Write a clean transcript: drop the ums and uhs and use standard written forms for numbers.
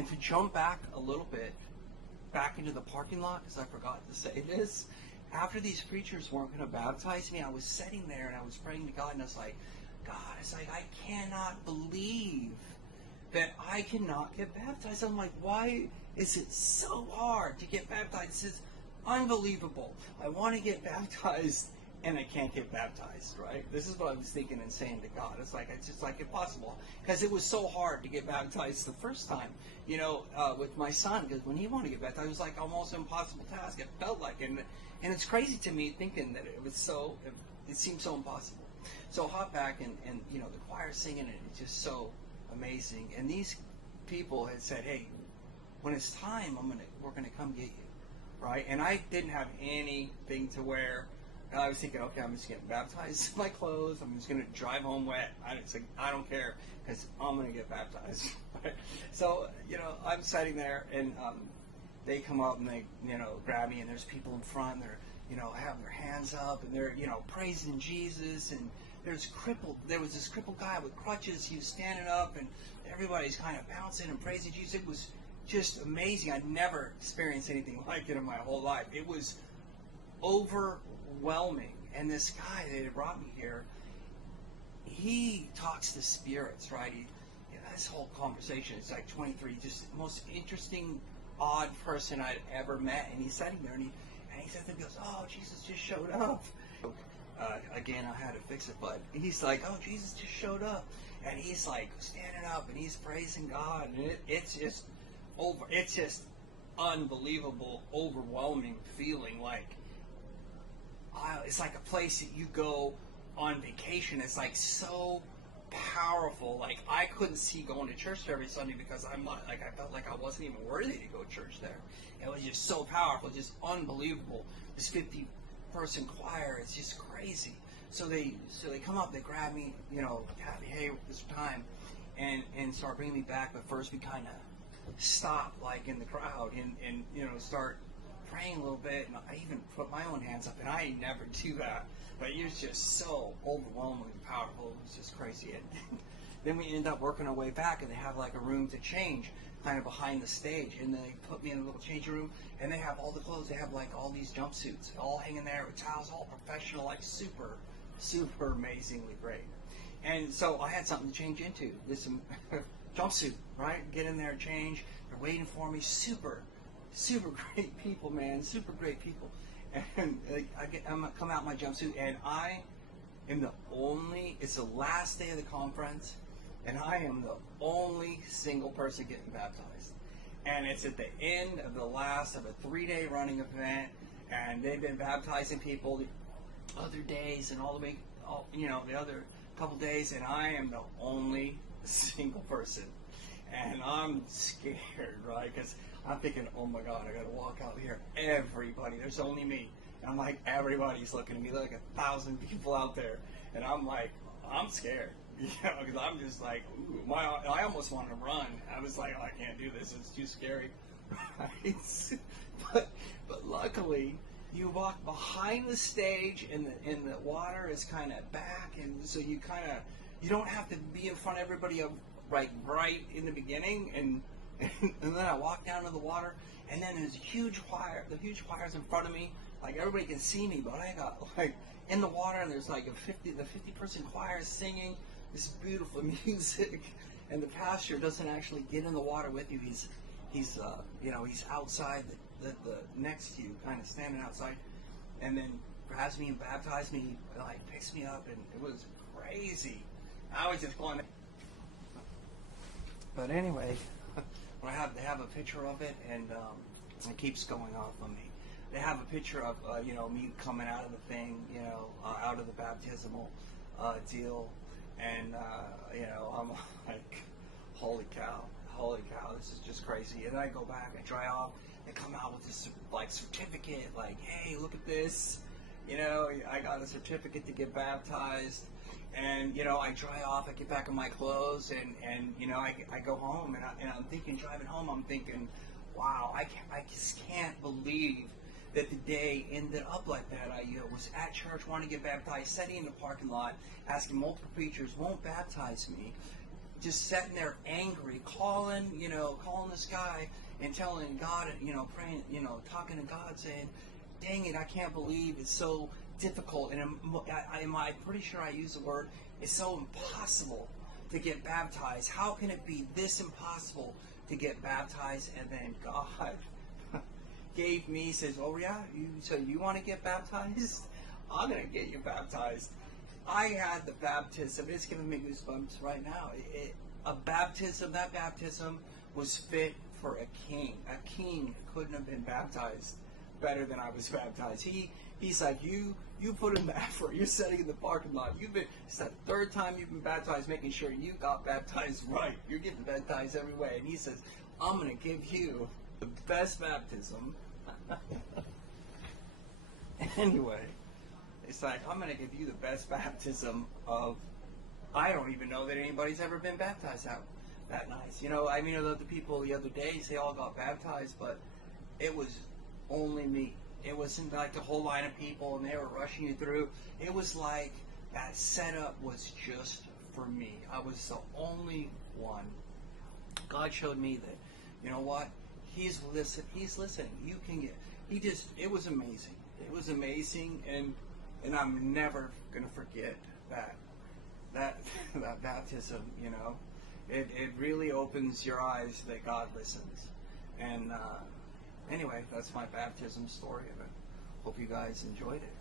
And to jump back a little bit, back into the parking lot, because I forgot to say this, after these preachers weren't going to baptize me, I was sitting there and I was praying to God, and I was like, God, it's like, I cannot believe that I cannot get baptized. I'm like, why is it so hard to get baptized? This is unbelievable. I want to get baptized and I can't get baptized, right? This is what I was thinking and saying to God. It's just like impossible, because it was so hard to get baptized the first time, with my son, because when he wanted to get baptized, it was like almost an impossible task. It felt like, and it's crazy to me thinking that it seemed so impossible. So I hop back and the choir singing, and it's just so amazing. And these people had said, hey, when it's time, we're gonna come get you, right? And I didn't have anything to wear. And I was thinking, okay, I'm just getting baptized in my clothes. I'm just gonna drive home wet. I don't care, because I'm gonna get baptized. So I'm sitting there, and they come up and they grab me, and there's people in front. They're have their hands up, and they're praising Jesus. And there was this crippled guy with crutches. He was standing up, and everybody's kind of bouncing and praising Jesus. It was just amazing. I'd never experienced anything like it in my whole life. It was overwhelming. And this guy that had brought me here, he talks to spirits, right? This whole conversation is like 23, just the most interesting, odd person I'd ever met. And he's sitting there, and he says, he goes, oh, Jesus just showed up. Again, I had to fix it, but he's like, oh, Jesus just showed up. And he's like standing up, and he's praising God. And it's just unbelievable, overwhelming feeling. Like, it's like a place that you go on vacation. It's like so powerful. Like, I couldn't see going to church every Sunday, because I felt like I wasn't even worthy to go to church there. It was just so powerful, just unbelievable. This 50-person choir, it's just crazy. So they come up, they grab me, Kathy, hey, this time, and start bringing me back. But first we kind of stop, like, in the crowd, and start praying a little bit. And I even put my own hands up, and I never do that. But it was just so overwhelmingly powerful. It was just crazy. And then we end up working our way back, and they have like a room to change, kind of behind the stage. And they put me in a little changing room, and they have all the clothes. They have like all these jumpsuits all hanging there with towels, all professional, like super, super amazingly great. And so I had something to change into, this jumpsuit, right? Get in there, change. They're waiting for me. Super, super great people, man. Super great people. And I'm gonna come out in my jumpsuit, and I am it's the last day of the conference, and I am the only single person getting baptized. And it's at the end of the last of a 3-day running event, and they've been baptizing people the other days and the other couple days, and I am the only single person. And I'm scared, right? Because I'm thinking, oh my God, I got to walk out here. Everybody, there's only me. And I'm like, everybody's looking at me, like 1,000 people out there. And I'm like, I'm scared, because I'm just like, ooh, I almost want to run. I was like, oh, I can't do this. It's too scary, right? but luckily, you walk behind the stage, and the water is kind of back, and so you don't have to be in front of everybody right in the beginning, and then I walk down to the water, and then there's a huge choir. The huge choir's in front of me, like everybody can see me, but I got like in the water, and there's like the 50-person choir singing this beautiful music, and the pastor doesn't actually get in the water with you. He's outside the next to you, kind of standing outside, and then grabs me and baptized me, and like picks me up, and it was crazy. I was just going. But anyway, they have a picture of it, and it keeps going off on me. They have a picture of me coming out of the thing, out of the baptismal deal, and I'm like, holy cow, this is just crazy. And I go back, I dry off, they come out with this like certificate, like, hey, look at this, I got a certificate to get baptized. And I dry off, I get back in my clothes, and I go home, and I'm thinking, driving home, I'm thinking, wow, I just can't believe that the day ended up like that. I was at church, wanting to get baptized, sitting in the parking lot, asking multiple preachers, won't baptize me. just sitting there angry, calling this guy and telling God, praying, talking to God, saying, dang it, I can't believe it's so difficult. And I'm pretty sure I used the word, it's so impossible to get baptized. How can it be this impossible to get baptized? And then God gave me, says, oh yeah, so you want to get baptized? I'm going to get you baptized. I had the baptism. It's giving me goosebumps right now. That baptism was fit for a king. A king couldn't have been baptized better than I was baptized. He's like, you put in the effort. You're sitting in the parking lot. It's the third time you've been baptized, making sure you got baptized right. You're getting baptized every way. And he says, I'm going to give you the best baptism. Anyway, it's like, I'm going to give you the best baptism of, I don't even know that anybody's ever been baptized that nice. The people the other days, they all got baptized, but it was only me. It wasn't like the whole line of people and they were rushing you through. It was like that setup was just for me. I was the only one. God showed me that, you know what? He's listening. You can get, it was amazing. It was amazing, and I'm never going to forget that baptism, It really opens your eyes that God listens. And anyway, that's my baptism story, and I hope you guys enjoyed it.